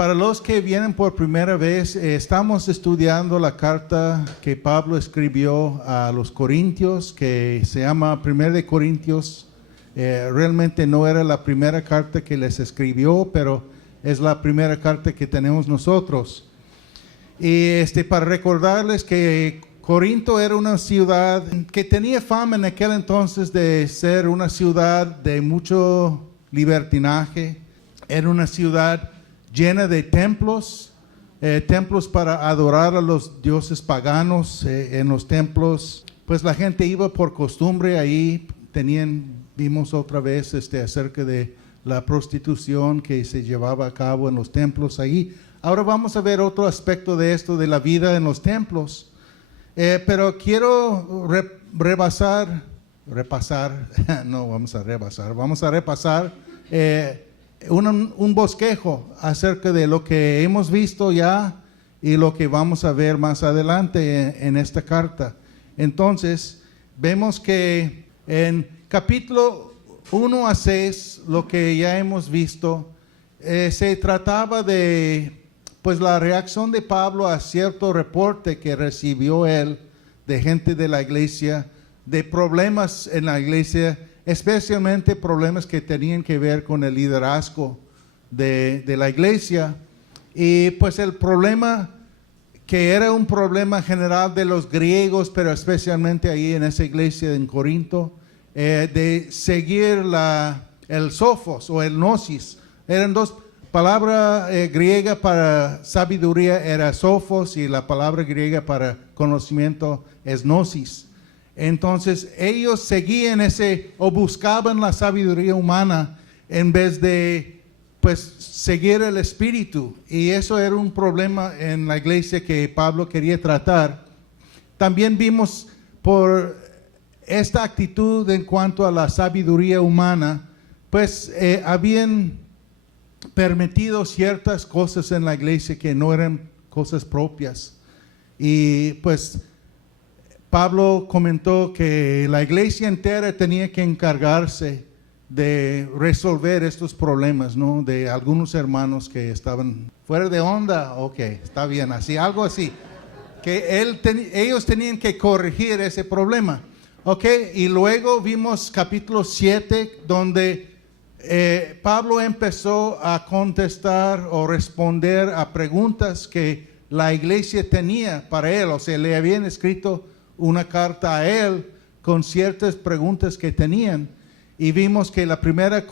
Para los que vienen por primera vez, estamos estudiando la carta que Pablo escribió a los Corintios, que se llama 1 de Corintios. Realmente no era la primera carta que les escribió, pero es la primera carta que tenemos nosotros. Y para recordarles que Corinto era una ciudad que tenía fama en aquel entonces de ser una ciudad de mucho libertinaje. Era una ciudad llena de templos, templos para adorar a los dioses paganos. En los templos, pues la gente iba por costumbre ahí. Vimos otra vez acerca de la prostitución que se llevaba a cabo en los templos ahí. Ahora vamos a ver otro aspecto de esto, de la vida en los templos. Pero quiero repasar, vamos a repasar un bosquejo acerca de lo que hemos visto ya y lo que vamos a ver más adelante en esta carta. Entonces, vemos que en capítulo 1 a 6, lo que ya hemos visto, se trataba de pues la reacción de Pablo a cierto reporte que recibió él de gente de la iglesia, de problemas en la iglesia, especialmente problemas que tenían que ver con el liderazgo de la iglesia. Y pues el problema, que era un problema general de los griegos, pero especialmente ahí en esa iglesia en Corinto, de seguir el sofos o el gnosis. Eran dos palabras griegas para sabiduría, era sofos, y la palabra griega para conocimiento es gnosis. Entonces ellos seguían o buscaban la sabiduría humana en vez de pues seguir el espíritu, y eso era un problema en la iglesia que Pablo quería tratar. También vimos por esta actitud en cuanto a la sabiduría humana, pues habían permitido ciertas cosas en la iglesia que no eran cosas propias, y pues Pablo comentó que la iglesia entera tenía que encargarse de resolver estos problemas, ¿no? De algunos hermanos que estaban fuera de onda. Ok, está bien, algo así. Que ellos tenían que corregir ese problema. Ok, y luego vimos capítulo 7, donde Pablo empezó a contestar o responder a preguntas que la iglesia tenía para él. O sea, le habían escrito una carta a él con ciertas preguntas que tenían, y vimos que la primera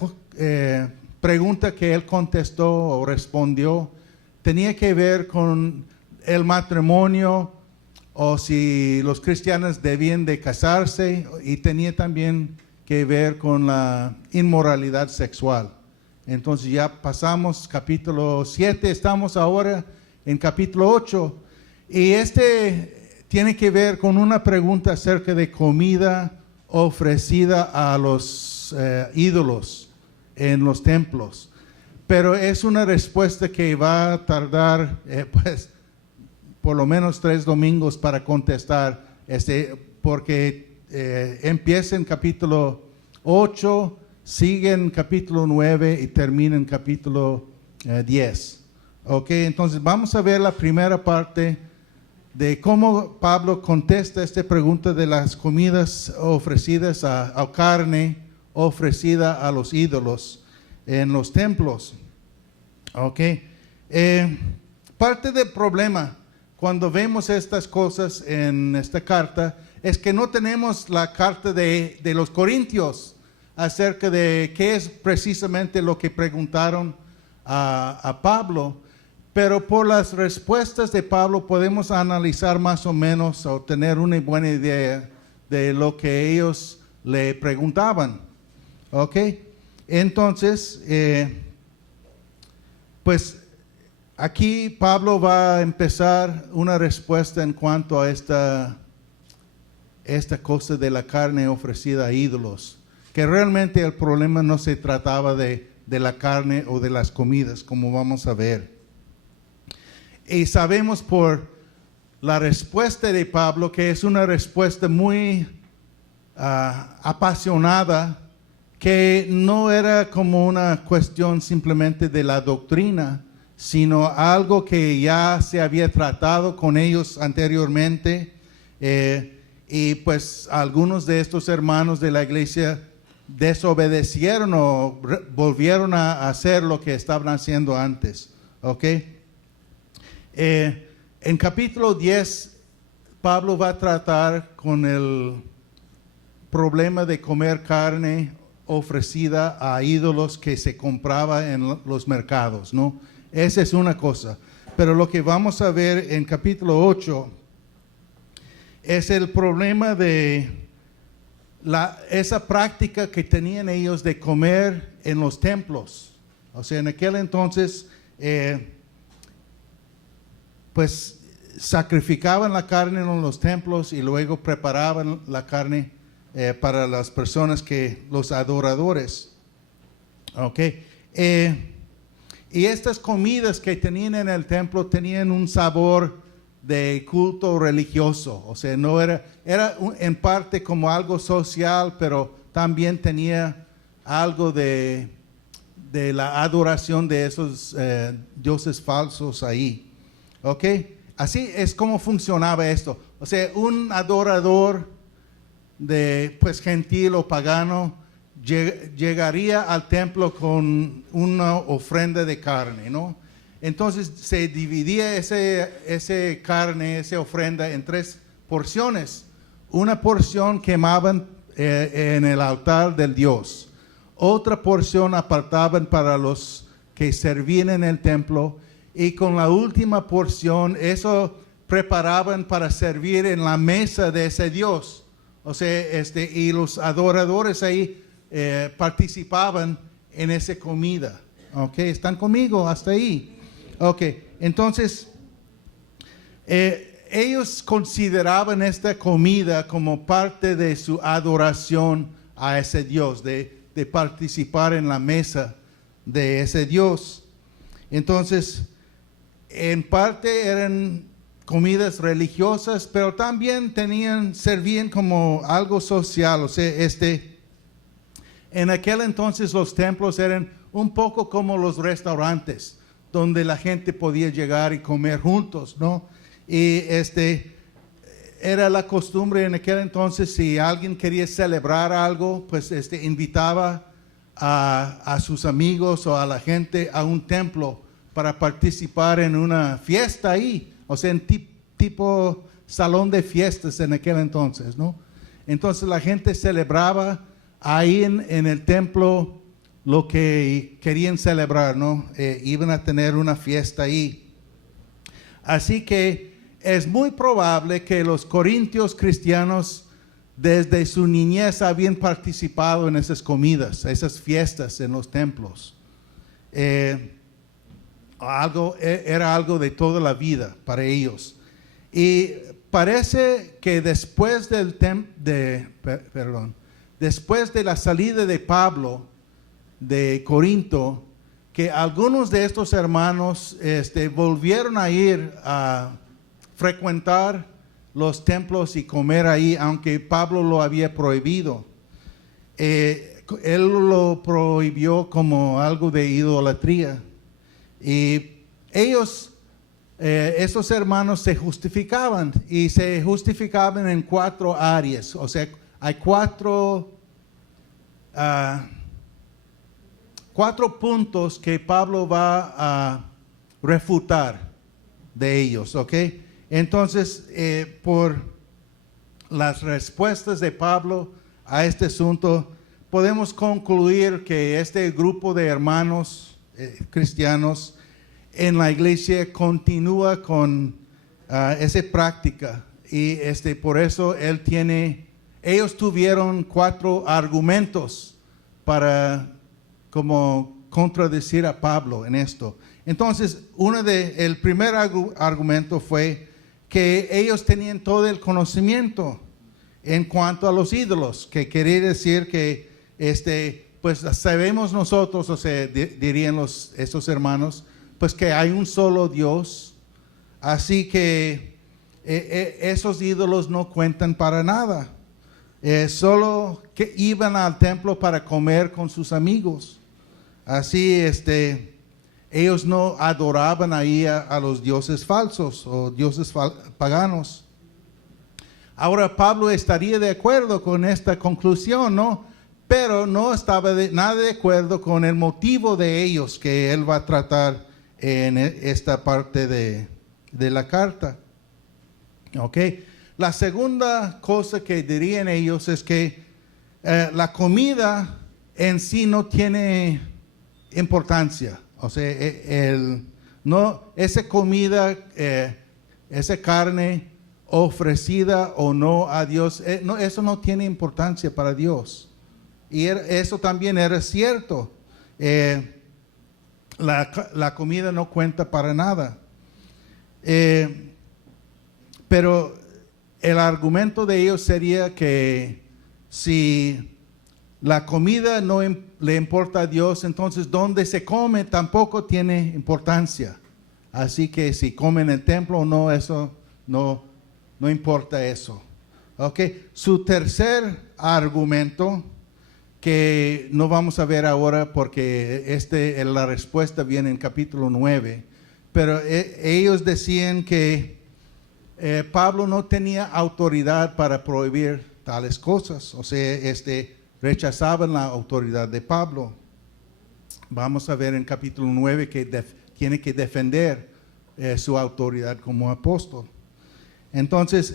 pregunta que él contestó o respondió tenía que ver con el matrimonio, o si los cristianos debían de casarse, y tenía también que ver con la inmoralidad sexual. Entonces ya pasamos capítulo 7, estamos ahora en capítulo 8, y tiene que ver con una pregunta acerca de comida ofrecida a los ídolos en los templos. Pero es una respuesta que va a tardar pues por lo menos 3 domingos para contestar, porque empieza en capítulo 8, sigue en capítulo 9 y termina en capítulo 10. Ok, entonces vamos a ver la primera parte de cómo Pablo contesta esta pregunta de las comidas ofrecidas a carne ofrecida a los ídolos en los templos. Ok, parte del problema cuando vemos estas cosas en esta carta es que no tenemos la carta de los Corintios acerca de qué es precisamente lo que preguntaron a Pablo. Pero por las respuestas de Pablo podemos analizar más o menos o tener una buena idea de lo que ellos le preguntaban. ¿Ok? Entonces, pues aquí Pablo va a empezar una respuesta en cuanto a esta cosa de la carne ofrecida a ídolos. Que realmente el problema no se trataba de la carne o de las comidas, como vamos a ver. Y sabemos por la respuesta de Pablo, que es una respuesta muy apasionada, que no era como una cuestión simplemente de la doctrina, sino algo que ya se había tratado con ellos anteriormente. Y pues algunos de estos hermanos de la iglesia desobedecieron o volvieron a hacer lo que estaban haciendo antes. ¿Ok? En capítulo 10, Pablo va a tratar con el problema de comer carne ofrecida a ídolos que se compraba en los mercados, ¿no? Esa es una cosa. Pero lo que vamos a ver en capítulo 8 es el problema de esa práctica que tenían ellos de comer en los templos. O sea, en aquel entonces, pues sacrificaban la carne en los templos y luego preparaban la carne para las personas los adoradores. Ok. Y estas comidas que tenían en el templo tenían un sabor de culto religioso. O sea, no era en parte como algo social, pero también tenía algo de la adoración de esos dioses falsos ahí. ¿Ok? Así es como funcionaba esto. O sea, un adorador pues gentil o pagano llegaría al templo con una ofrenda de carne, ¿no? Entonces se dividía ese carne, esa ofrenda en 3 porciones. Una porción quemaban en el altar del Dios. Otra porción apartaban para los que servían en el templo. Y con la última porción, eso preparaban para servir en la mesa de ese Dios. O sea, y los adoradores ahí participaban en esa comida. Ok, ¿están conmigo hasta ahí? Ok, entonces ellos consideraban esta comida como parte de su adoración a ese Dios, de participar en la mesa de ese Dios. Entonces, en parte eran comidas religiosas, pero también servían como algo social. O sea, en aquel entonces los templos eran un poco como los restaurantes, donde la gente podía llegar y comer juntos, ¿no? Y era la costumbre en aquel entonces, si alguien quería celebrar algo, pues invitaba a sus amigos o a la gente a un templo para participar en una fiesta ahí, o sea, en tipo salón de fiestas en aquel entonces, ¿no? Entonces la gente celebraba ahí en el templo lo que querían celebrar, ¿no? Iban a tener una fiesta ahí. Así que es muy probable que los corintios cristianos desde su niñez habían participado en esas comidas, esas fiestas en los templos. Era algo de toda la vida para ellos. Y parece que después después de la salida de Pablo de Corinto, que algunos de estos hermanos volvieron a ir a frecuentar los templos y comer ahí, aunque Pablo lo había prohibido. Él lo prohibió como algo de idolatría. Y ellos, esos hermanos se justificaban en 4 áreas. O sea, hay 4 puntos que Pablo va a refutar de ellos, ¿ok? Entonces, por las respuestas de Pablo a este asunto, podemos concluir que este grupo de hermanos cristianos en la iglesia continúa con esa práctica, y por eso ellos tuvieron 4 argumentos para como contradecir a Pablo en esto. Entonces, el primer argumento fue que ellos tenían todo el conocimiento en cuanto a los ídolos, que quería decir que pues sabemos nosotros, o sea, dirían estos hermanos, pues que hay un solo Dios, así que esos ídolos no cuentan para nada. Solo que iban al templo para comer con sus amigos. Así, ellos no adoraban ahí a los dioses falsos o dioses paganos. Ahora Pablo estaría de acuerdo con esta conclusión, ¿no? Pero no estaba nada de acuerdo con el motivo de ellos que él va a tratar en esta parte de la carta. ¿Ok? La segunda cosa que dirían ellos es que la comida en sí no tiene importancia. O sea, esa comida, esa carne ofrecida o no a Dios, eso no tiene importancia para Dios. Y eso también era cierto. La comida no cuenta para nada. Pero el argumento de ellos sería que si la comida no le importa a Dios, entonces donde se come tampoco tiene importancia. Así que si comen en el templo o no, eso no importa eso. Okay. Su tercer argumento, que no vamos a ver ahora porque la respuesta viene en capítulo 9, pero ellos decían que Pablo no tenía autoridad para prohibir tales cosas. O sea, rechazaban la autoridad de Pablo. Vamos a ver en capítulo 9 que tiene que defender su autoridad como apóstol. Entonces,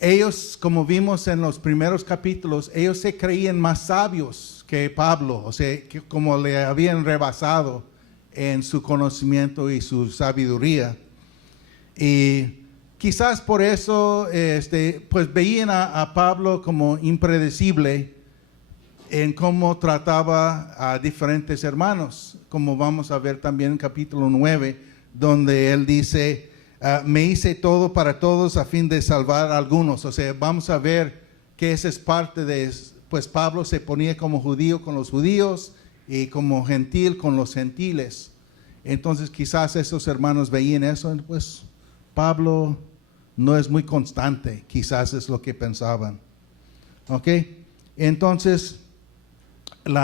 ellos, como vimos en los primeros capítulos, ellos se creían más sabios que Pablo, o sea, que como le habían rebasado en su conocimiento y su sabiduría. Y quizás por eso, pues veían a Pablo como impredecible en cómo trataba a diferentes hermanos, como vamos a ver también en capítulo 9, donde él dice, me hice todo para todos a fin de salvar a algunos. O sea, vamos a ver que esa es parte de, pues Pablo se ponía como judío con los judíos y como gentil con los gentiles. Entonces quizás esos hermanos veían eso, pues Pablo no es muy constante, quizás es lo que pensaban. ¿Ok? Entonces, el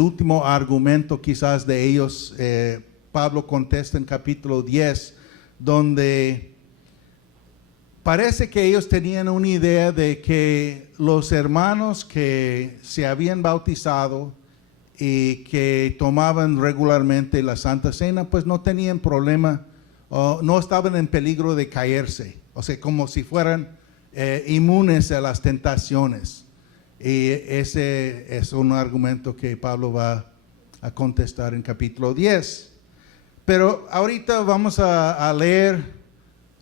último argumento quizás de ellos, Pablo contesta en capítulo 10, donde parece que ellos tenían una idea de que los hermanos que se habían bautizado y que tomaban regularmente la Santa Cena, pues no tenían problema, no estaban en peligro de caerse, o sea, como si fueran inmunes a las tentaciones. Y ese es un argumento que Pablo va a contestar en capítulo 10. Pero ahorita vamos a leer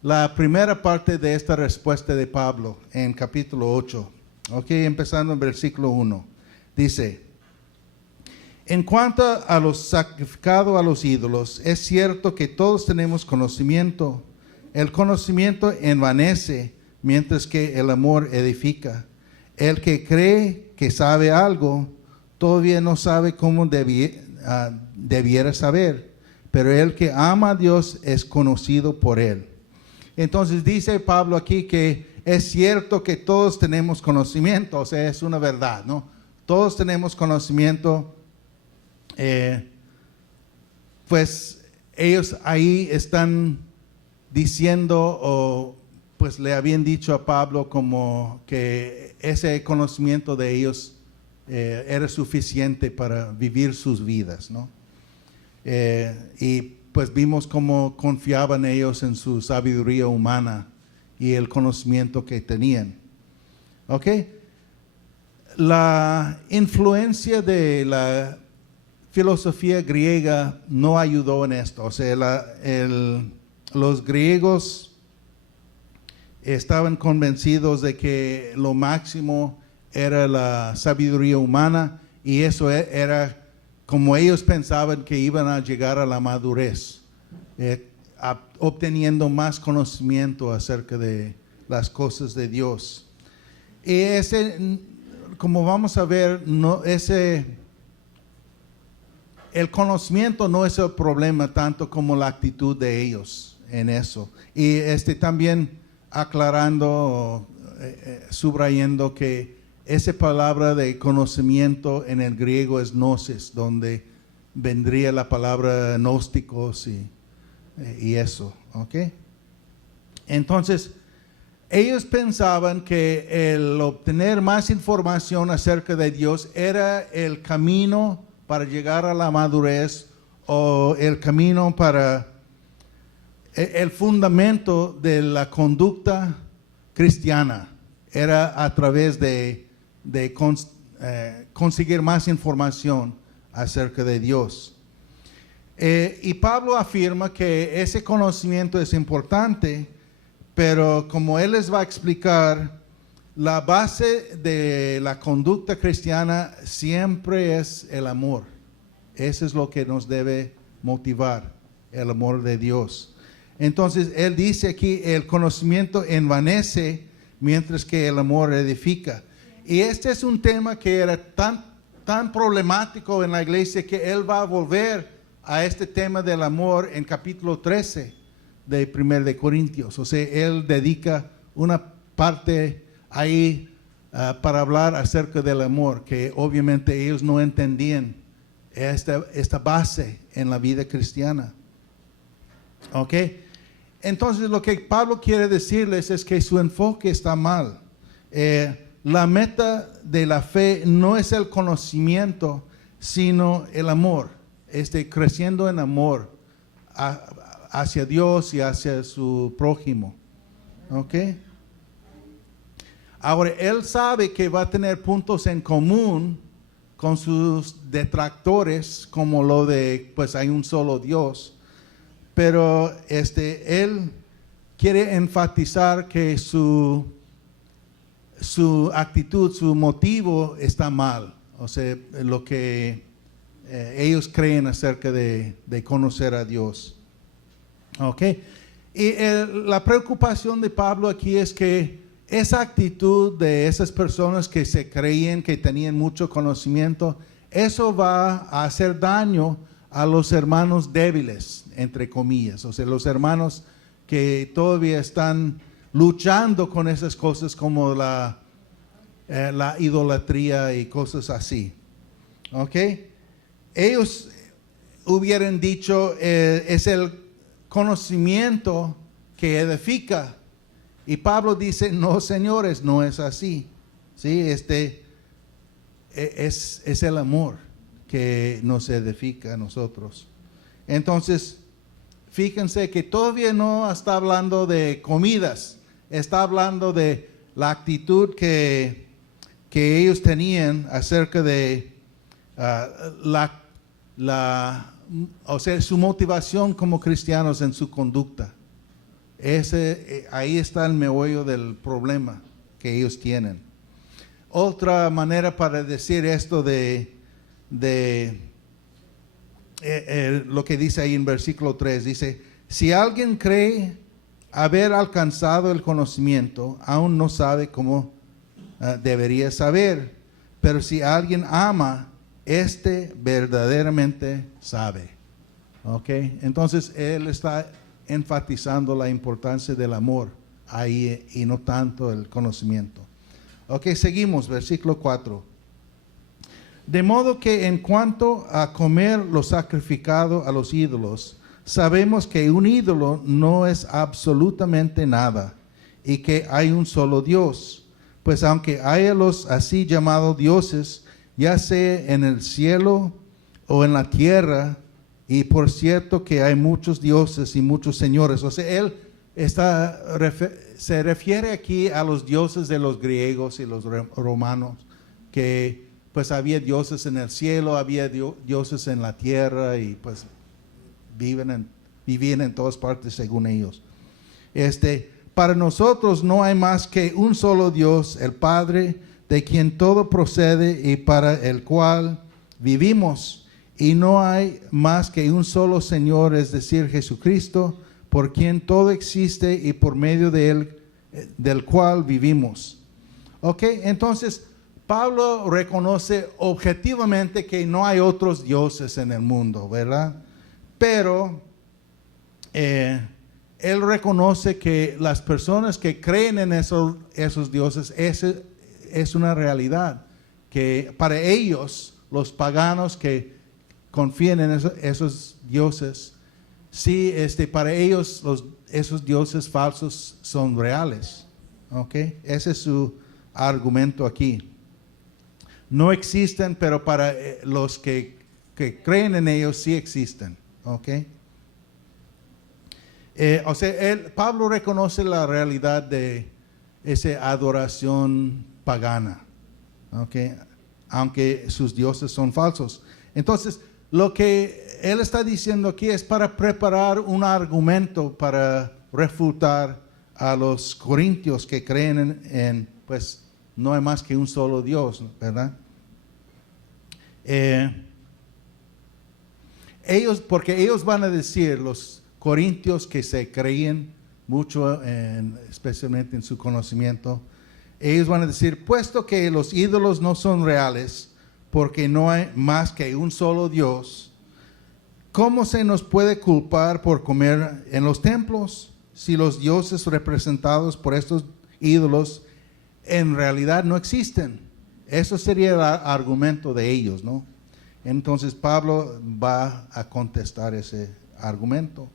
la primera parte de esta respuesta de Pablo en capítulo 8. Ok, empezando en versículo 1. Dice, en cuanto a lo sacrificado a los ídolos, es cierto que todos tenemos conocimiento. El conocimiento envanece, mientras que el amor edifica. El que cree que sabe algo, todavía no sabe cómo debiera saber, pero el que ama a Dios es conocido por él. Entonces dice Pablo aquí que es cierto que todos tenemos conocimiento, o sea, es una verdad, ¿no? Todos tenemos conocimiento. Pues ellos ahí están diciendo, o pues le habían dicho a Pablo como que ese conocimiento de ellos era suficiente para vivir sus vidas, ¿no? Y pues vimos cómo confiaban ellos en su sabiduría humana y el conocimiento que tenían. ¿Ok? La influencia de la filosofía griega no ayudó en esto. O sea, los griegos estaban convencidos de que lo máximo era la sabiduría humana, y eso era como ellos pensaban que iban a llegar a la madurez, obteniendo más conocimiento acerca de las cosas de Dios. Y como vamos a ver, el conocimiento no es el problema tanto como la actitud de ellos en eso. Y también aclarando, subrayando que esa palabra de conocimiento en el griego es gnosis, donde vendría la palabra gnósticos y eso, ¿ok? Entonces, ellos pensaban que el obtener más información acerca de Dios era el camino para llegar a la madurez o el camino para el fundamento de la conducta cristiana. Era a través de conseguir más información acerca de Dios. Y Pablo afirma que ese conocimiento es importante, pero como él les va a explicar, la base de la conducta cristiana siempre es el amor. Eso es lo que nos debe motivar, el amor de Dios. Entonces, él dice aquí, el conocimiento envanece, mientras que el amor edifica. Y este es un tema que era tan problemático en la iglesia que él va a volver a este tema del amor en capítulo 13 de 1 de Corintios. O sea, él dedica una parte ahí para hablar acerca del amor, que obviamente ellos no entendían esta base en la vida cristiana. ¿Ok? Entonces lo que Pablo quiere decirles es que su enfoque está mal. La meta de la fe no es el conocimiento, sino el amor. Creciendo en amor hacia Dios y hacia su prójimo. ¿Ok? Ahora, él sabe que va a tener puntos en común con sus detractores, como lo de, pues hay un solo Dios. Pero él quiere enfatizar que su actitud, su motivo está mal. O sea, lo que ellos creen acerca de conocer a Dios. ¿Ok? Y la preocupación de Pablo aquí es que esa actitud de esas personas que se creían que tenían mucho conocimiento, eso va a hacer daño a los hermanos débiles, entre comillas. O sea, los hermanos que todavía están luchando con esas cosas como la idolatría y cosas así. ¿Ok? Ellos hubieran dicho, es el conocimiento que edifica. Y Pablo dice, no, señores, no es así. ¿Sí? Es el amor que nos edifica a nosotros. Entonces, fíjense que todavía no está hablando de comidas, está hablando de la actitud que ellos tenían acerca de o sea, su motivación como cristianos en su conducta. Ahí está el meollo del problema que ellos tienen. Otra manera para decir esto de lo que dice ahí en versículo 3, dice, si alguien cree haber alcanzado el conocimiento, aún no sabe cómo debería saber, pero si alguien ama, verdaderamente sabe. ¿Ok? Entonces él está enfatizando la importancia del amor ahí y no tanto el conocimiento. Ok, seguimos, versículo 4. De modo que en cuanto a comer lo sacrificado a los ídolos, sabemos que un ídolo no es absolutamente nada y que hay un solo Dios. Pues aunque haya los así llamados dioses, ya sea en el cielo o en la tierra, y por cierto que hay muchos dioses y muchos señores. O sea, él se refiere aquí a los dioses de los griegos y los romanos, que pues había dioses en el cielo, había dioses en la tierra y pues vivían en todas partes según ellos. Para nosotros no hay más que un solo Dios, el Padre, de quien todo procede y para el cual vivimos. Y no hay más que un solo Señor, es decir, Jesucristo, por quien todo existe y por medio de él, del cual vivimos. Ok, entonces Pablo reconoce objetivamente que no hay otros dioses en el mundo, ¿verdad? Pero él reconoce que las personas que creen en esos dioses, es una realidad que para ellos, los paganos que confían en esos dioses, sí, para ellos esos dioses falsos son reales. ¿Ok? Ese es su argumento aquí. No existen, pero para los que creen en ellos sí existen. ¿Ok? Pablo reconoce la realidad de esa adoración pagana, ¿okay? Aunque sus dioses son falsos. Entonces, lo que él está diciendo aquí es para preparar un argumento para refutar a los corintios que creen pues, no hay más que un solo Dios, ¿verdad? Porque ellos van a decir, los corintios que se creían mucho, especialmente en su conocimiento, ellos van a decir, puesto que los ídolos no son reales, porque no hay más que un solo Dios, ¿cómo se nos puede culpar por comer en los templos si los dioses representados por estos ídolos en realidad no existen? Eso sería el argumento de ellos, ¿no? Entonces Pablo va a contestar ese argumento.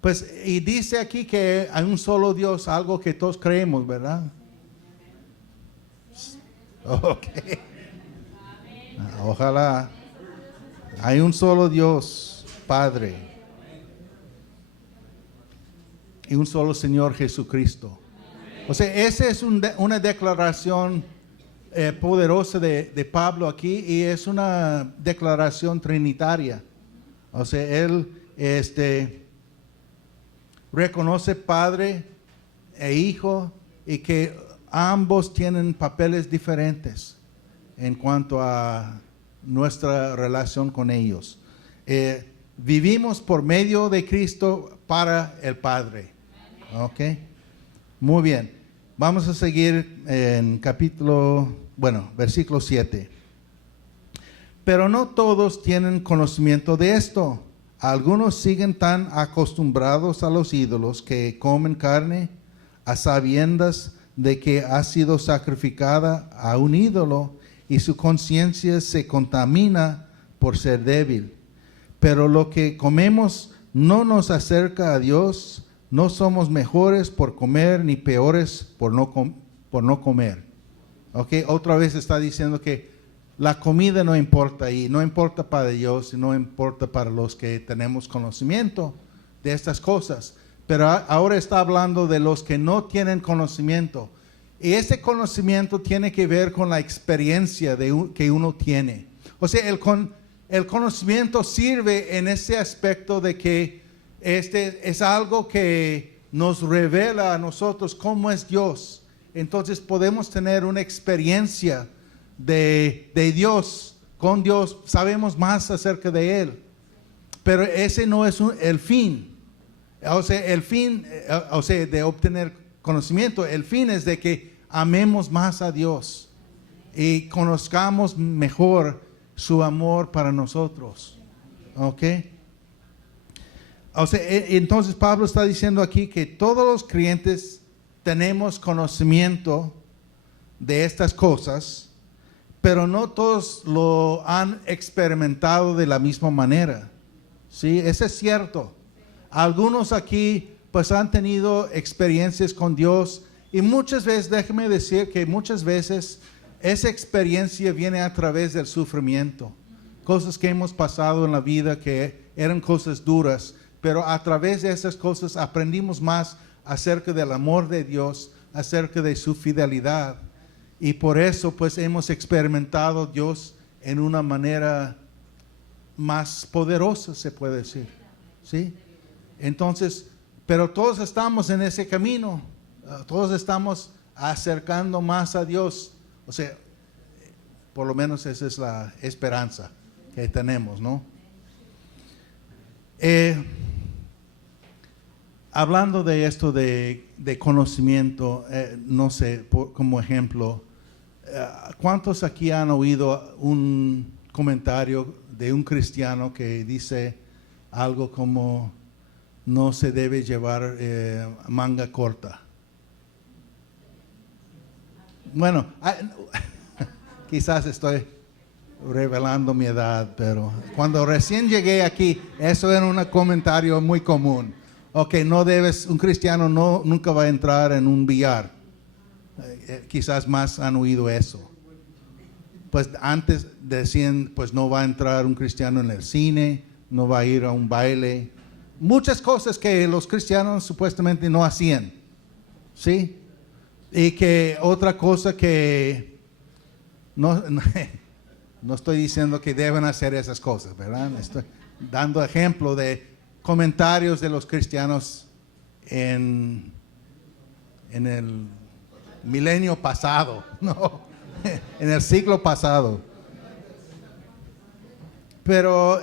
Pues, y dice aquí que hay un solo Dios, algo que todos creemos, ¿verdad? Ok. Ojalá. Hay un solo Dios, Padre. Y un solo Señor Jesucristo. O sea, esa es una declaración poderosa de Pablo aquí, y es una declaración trinitaria. O sea, él reconoce Padre e Hijo, y que ambos tienen papeles diferentes en cuanto a nuestra relación con ellos. Vivimos por medio de Cristo para el Padre. ¿Ok? Muy bien. Vamos a seguir en versículo 7. Pero no todos tienen conocimiento de esto. Algunos siguen tan acostumbrados a los ídolos que comen carne a sabiendas de que ha sido sacrificada a un ídolo, y su conciencia se contamina por ser débil. Pero lo que comemos no nos acerca a Dios. No somos mejores por comer ni peores por no comer. ¿Ok? Otra vez está diciendo que la comida no importa, y no importa para Dios, y no importa para los que tenemos conocimiento de estas cosas. Pero ahora está hablando de los que no tienen conocimiento. Y ese conocimiento tiene que ver con la experiencia que uno tiene. O sea, el conocimiento sirve en ese aspecto de que es algo que nos revela a nosotros cómo es Dios. Entonces podemos tener una experiencia de Dios, con Dios, sabemos más acerca de Él. Pero ese no es el fin. O sea, el fin, de obtener conocimiento, el fin es de que amemos más a Dios y conozcamos mejor su amor para nosotros. ¿Ok? O sea, entonces Pablo está diciendo aquí que todos los creyentes tenemos conocimiento de estas cosas, pero no todos lo han experimentado de la misma manera. ¿Sí? Eso es cierto. Algunos aquí pues han tenido experiencias con Dios, y muchas veces, déjeme decir que muchas veces esa experiencia viene a través del sufrimiento. Cosas que hemos pasado en la vida que eran cosas duras, pero a través de esas cosas aprendimos más acerca del amor de Dios, acerca de su fidelidad. Y por eso pues hemos experimentado a Dios en una manera más poderosa, se puede decir. ¿Sí? Entonces, pero todos estamos en ese camino. Todos estamos acercando más a Dios. O sea, por lo menos esa es la esperanza que tenemos, ¿no? Hablando de esto de conocimiento, no sé, como ejemplo, ¿cuántos aquí han oído un comentario de un cristiano que dice algo como no se debe llevar manga corta? Bueno, quizás estoy revelando mi edad, pero cuando recién llegué aquí, eso era un comentario muy común. Ok, un cristiano nunca va a entrar en un billar. Quizás más han oído eso. Pues antes decían, pues no va a entrar un cristiano en el cine, no va a ir a un baile. Muchas cosas que los cristianos supuestamente no hacían. ¿Sí? Y que otra cosa que no estoy diciendo que deben hacer esas cosas, ¿verdad? Estoy dando ejemplo de comentarios de los cristianos en el milenio pasado, no, en el siglo pasado. Pero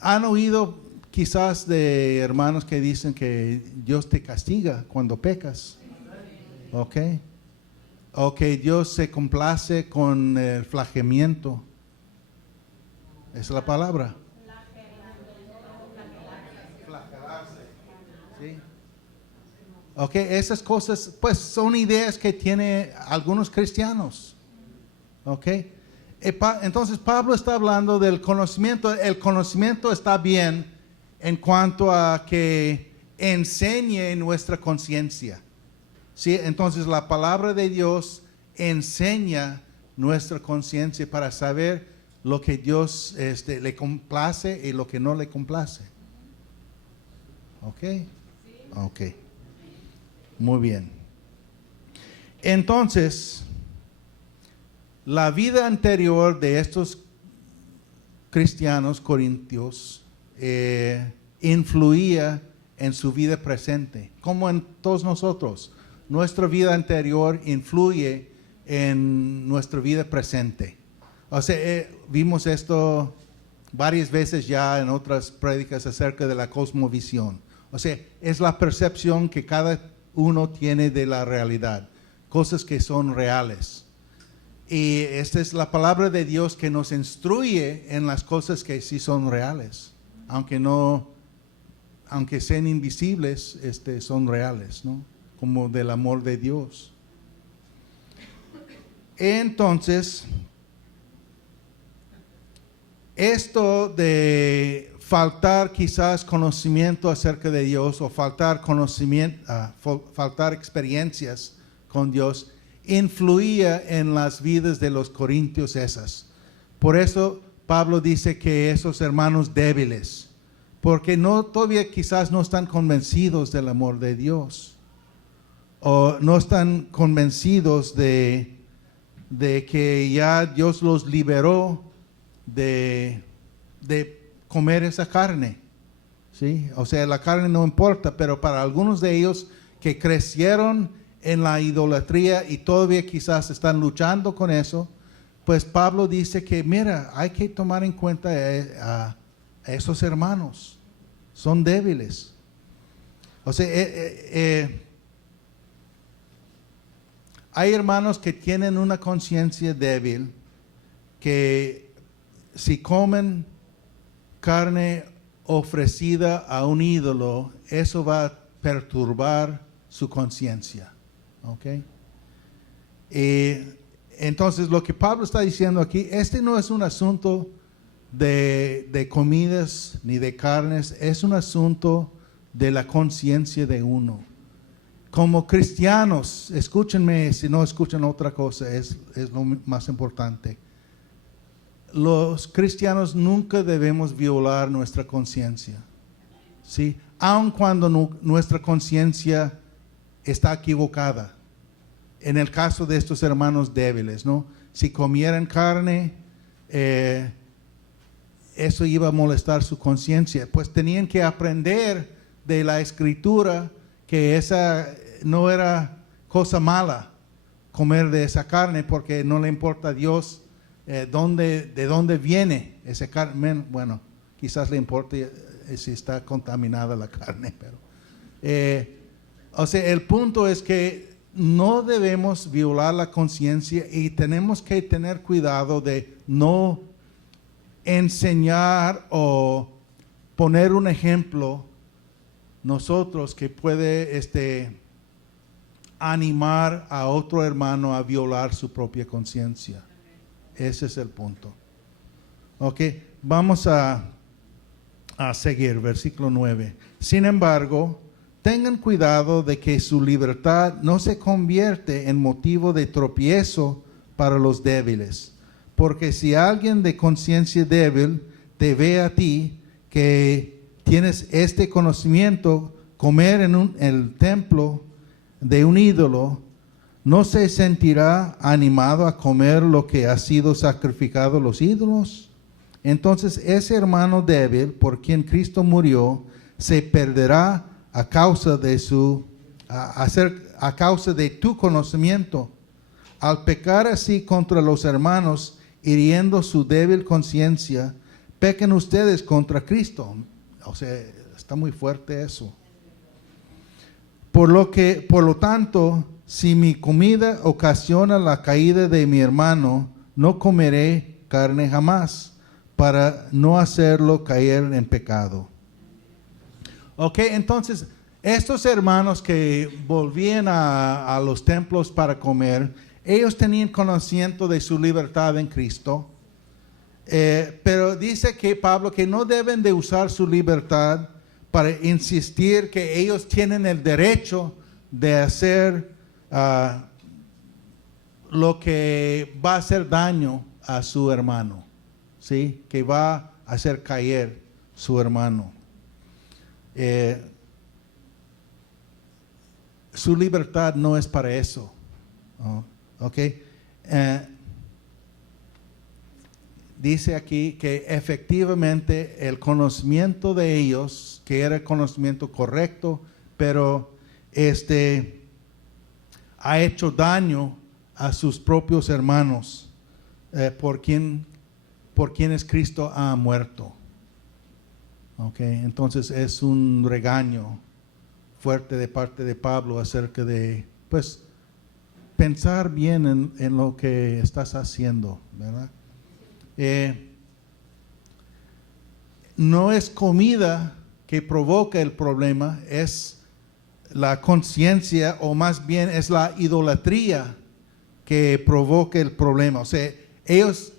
han oído quizás de hermanos que dicen que Dios te castiga cuando pecas. ¿Ok? O que Dios se complace con el flagelamiento. Esa es la palabra. Flagelarse. ¿Sí? Ok, esas cosas pues son ideas que tienen algunos cristianos. Ok. Entonces Pablo está hablando del conocimiento. El conocimiento está bien en cuanto a que enseñe nuestra conciencia. ¿Sí? Entonces la palabra de Dios enseña nuestra conciencia para saber lo que Dios le complace y lo que no le complace. ¿Ok? Ok. Muy bien. Entonces, la vida anterior de estos cristianos corintios influía en su vida presente, como en todos nosotros. Nuestra vida anterior influye en nuestra vida presente. O sea, vimos esto varias veces ya en otras prédicas acerca de la cosmovisión. O sea, es la percepción que cada uno tiene de la realidad, cosas que son reales. Y esta es la palabra de Dios que nos instruye en las cosas que sí son reales, aunque sean invisibles, son reales, ¿no? Como del amor de Dios. Entonces, esto de faltar quizás conocimiento acerca de Dios o faltar experiencias con Dios, influía en las vidas de los corintios esas. Por eso Pablo dice que esos hermanos débiles, porque todavía quizás no están convencidos del amor de Dios, o no están convencidos de que ya Dios los liberó de comer esa carne. ¿Sí? O sea, la carne no importa, pero para algunos de ellos que crecieron en la idolatría y todavía quizás están luchando con eso, pues Pablo dice que mira, hay que tomar en cuenta a esos hermanos, son débiles. O sea, hay hermanos que tienen una conciencia débil, que si comen carne ofrecida a un ídolo, eso va a perturbar su conciencia. ¿Ok? Entonces, lo que Pablo está diciendo aquí, no es un asunto de comidas ni de carnes, es un asunto de la conciencia de uno. Como cristianos, escúchenme, si no escuchan otra cosa, es lo más importante. Los cristianos nunca debemos violar nuestra conciencia, ¿sí? Aun cuando nuestra conciencia está equivocada. En el caso de estos hermanos débiles, ¿no? Si comieran carne, eso iba a molestar su conciencia. Pues tenían que aprender de la Escritura que esa no era cosa mala, comer de esa carne, porque no le importa a Dios de dónde viene esa carne. Bueno, quizás le importe si está contaminada la carne, pero o sea, el punto es que no debemos violar la conciencia y tenemos que tener cuidado de no enseñar o poner un ejemplo nosotros que puede animar a otro hermano a violar su propia conciencia. Ese es el punto. Ok, vamos a seguir, versículo 9. Sin embargo, tengan cuidado de que su libertad no se convierte en motivo de tropiezo para los débiles. Porque si alguien de conciencia débil te ve a ti, que tienes este conocimiento, comer en el templo de un ídolo, ¿no se sentirá animado a comer lo que ha sido sacrificado a los ídolos? Entonces ese hermano débil por quien Cristo murió se perderá a causa de tu conocimiento. Al pecar así contra los hermanos, hiriendo su débil conciencia, pecan ustedes contra Cristo. O sea, está muy fuerte eso. Por lo tanto, si mi comida ocasiona la caída de mi hermano, no comeré carne jamás, para no hacerlo caer en pecado. Ok, entonces, estos hermanos que volvían a los templos para comer, ellos tenían conocimiento de su libertad en Cristo, pero dice que Pablo que no deben de usar su libertad para insistir que ellos tienen el derecho de hacer lo que va a hacer daño a su hermano, ¿sí? Que va a hacer caer su hermano. Su libertad no es para eso. ¿Ok? Dice aquí que efectivamente el conocimiento de ellos, que era el conocimiento correcto, pero ha hecho daño a sus propios hermanos, por quienes Cristo ha muerto. Okay, entonces es un regaño fuerte de parte de Pablo acerca de, pues, pensar bien en lo que estás haciendo, ¿verdad? No es comida que provoca el problema, es la conciencia, o más bien es la idolatría que provoca el problema. O sea, ellos,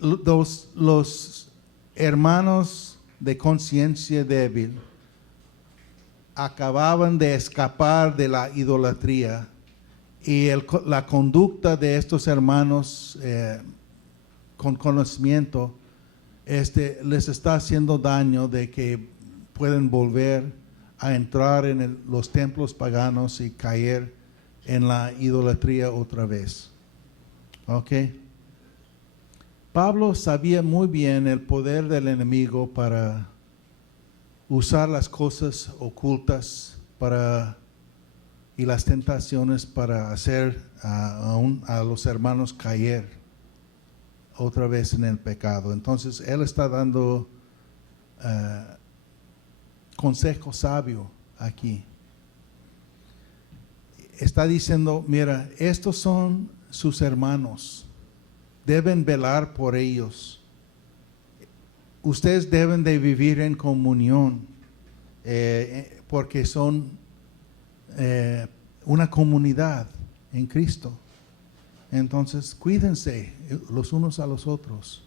los hermanos de conciencia débil, acababan de escapar de la idolatría, y la conducta de estos hermanos con conocimiento les está haciendo daño, de que pueden volver a entrar en los templos paganos y caer en la idolatría otra vez. ¿Ok? Pablo sabía muy bien el poder del enemigo para usar las cosas ocultas y las tentaciones para hacer a los hermanos caer otra vez en el pecado. Entonces él está dando consejo sabio aquí. Está diciendo, mira, estos son sus hermanos, deben velar por ellos. Ustedes deben de vivir en comunión, porque son una comunidad en Cristo. Entonces, cuídense los unos a los otros.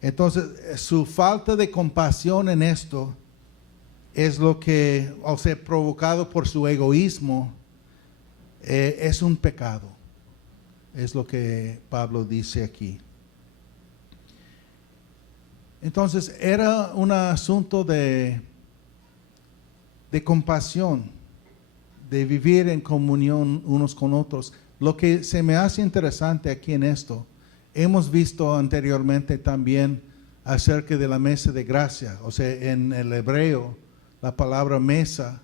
Entonces, su falta de compasión en esto es lo que, o sea, provocado por su egoísmo, es un pecado. Es lo que Pablo dice aquí. Entonces, era un asunto de compasión, de vivir en comunión unos con otros. Lo que se me hace interesante aquí en esto, hemos visto anteriormente también acerca de la mesa de gracia. O sea, en el hebreo, la palabra mesa,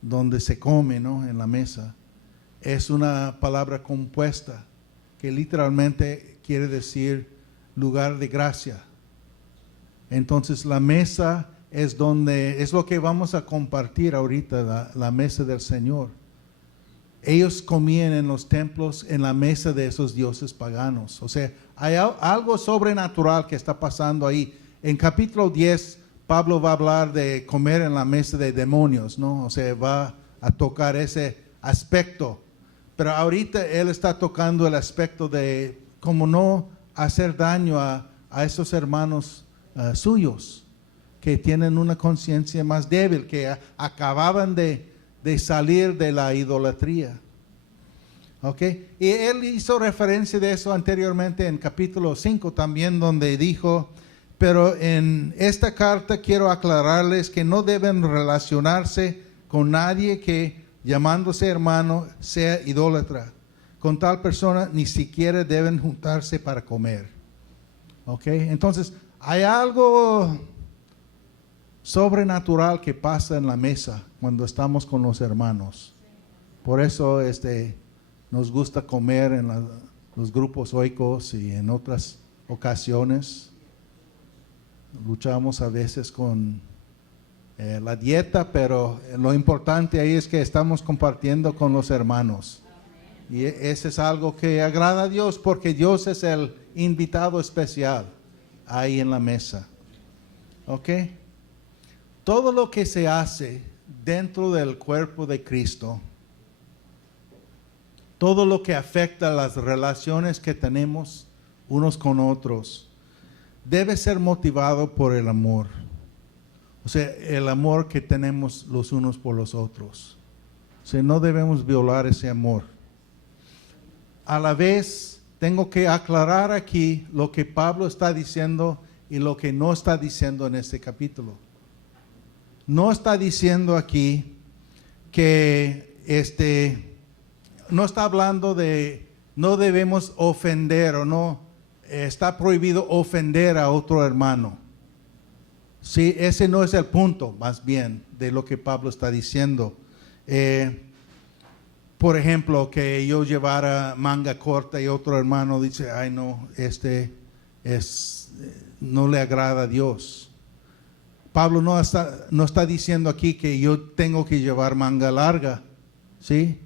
donde se come, ¿no? En la mesa, es una palabra compuesta que literalmente quiere decir lugar de gracia. Entonces la mesa es lo que vamos a compartir ahorita, la mesa del Señor. Ellos comían en los templos en la mesa de esos dioses paganos. O sea, hay algo sobrenatural que está pasando ahí. En capítulo 10, Pablo va a hablar de comer en la mesa de demonios, ¿no? O sea, va a tocar ese aspecto. Pero ahorita él está tocando el aspecto de cómo no hacer daño a esos hermanos suyos que tienen una conciencia más débil, que acababan de salir de la idolatría. ¿Ok? Y él hizo referencia de eso anteriormente en capítulo 5 también, donde dijo: pero en esta carta quiero aclararles que no deben relacionarse con nadie que, llamándose hermano, sea idólatra. Con tal persona ni siquiera deben juntarse para comer. ¿Ok? Entonces, hay algo sobrenatural que pasa en la mesa cuando estamos con los hermanos. Por eso nos gusta comer en los grupos oicos y en otras ocasiones. Luchamos a veces con la dieta, pero lo importante ahí es que estamos compartiendo con los hermanos. Y ese es algo que agrada a Dios, porque Dios es el invitado especial ahí en la mesa. ¿Ok? Todo lo que se hace dentro del cuerpo de Cristo, todo lo que afecta a las relaciones que tenemos unos con otros, debe ser motivado por el amor. O sea, el amor que tenemos los unos por los otros. O sea, no debemos violar ese amor. A la vez, tengo que aclarar aquí lo que Pablo está diciendo y lo que no está diciendo en este capítulo. No está diciendo aquí que no está hablando de no debemos ofender o no, está prohibido ofender a otro hermano. Sí, ese no es el punto, más bien, de lo que Pablo está diciendo. Por ejemplo, que yo llevara manga corta y otro hermano dice: ay no, no le agrada a Dios. Pablo no está diciendo aquí que yo tengo que llevar manga larga, ¿sí?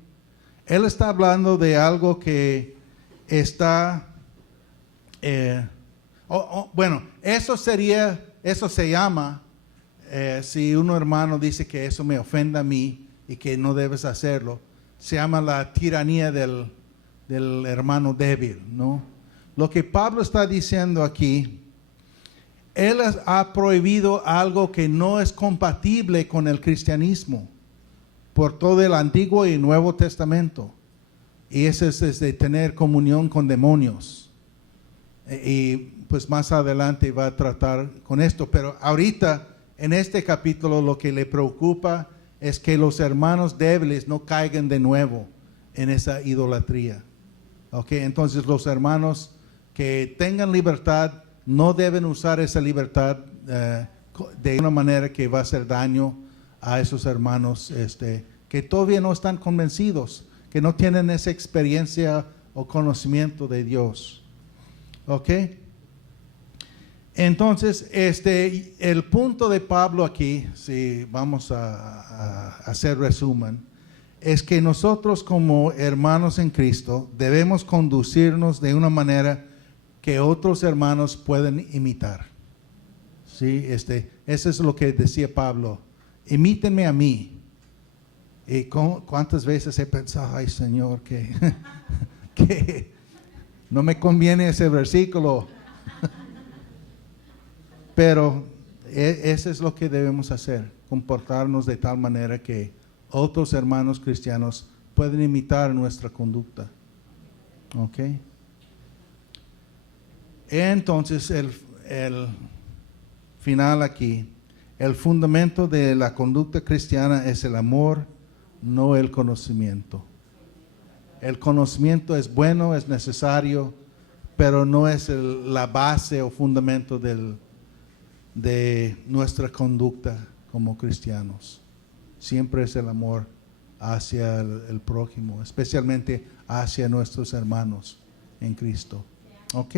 Él está hablando de algo que está, bueno, eso se llama, si un hermano dice que eso me ofende a mí y que no debes hacerlo, se llama la tiranía del hermano débil, ¿no? Lo que Pablo está diciendo aquí, él ha prohibido algo que no es compatible con el cristianismo por todo el Antiguo y Nuevo Testamento. Y ese es de tener comunión con demonios. Y pues más adelante va a tratar con esto. Pero ahorita, en este capítulo, lo que le preocupa es que los hermanos débiles no caigan de nuevo en esa idolatría. ¿Ok? Entonces los hermanos que tengan libertad no deben usar esa libertad de una manera que va a hacer daño a esos hermanos que todavía no están convencidos, que no tienen esa experiencia o conocimiento de Dios. ¿Ok? Entonces, el punto de Pablo aquí, si vamos a hacer resumen, es que nosotros como hermanos en Cristo debemos conducirnos de una manera que otros hermanos pueden imitar. ¿Sí? Eso es lo que decía Pablo: imítenme a mí. Y cuántas veces he pensado: ay Señor, que no me conviene ese versículo. Pero eso es lo que debemos hacer, comportarnos de tal manera que otros hermanos cristianos pueden imitar nuestra conducta. ¿Ok? Entonces, el final aquí, el fundamento de la conducta cristiana es el amor, no el conocimiento. El conocimiento es bueno, es necesario, pero no es la base o fundamento de nuestra conducta como cristianos. Siempre es el amor hacia el prójimo, especialmente hacia nuestros hermanos en Cristo. ¿Ok?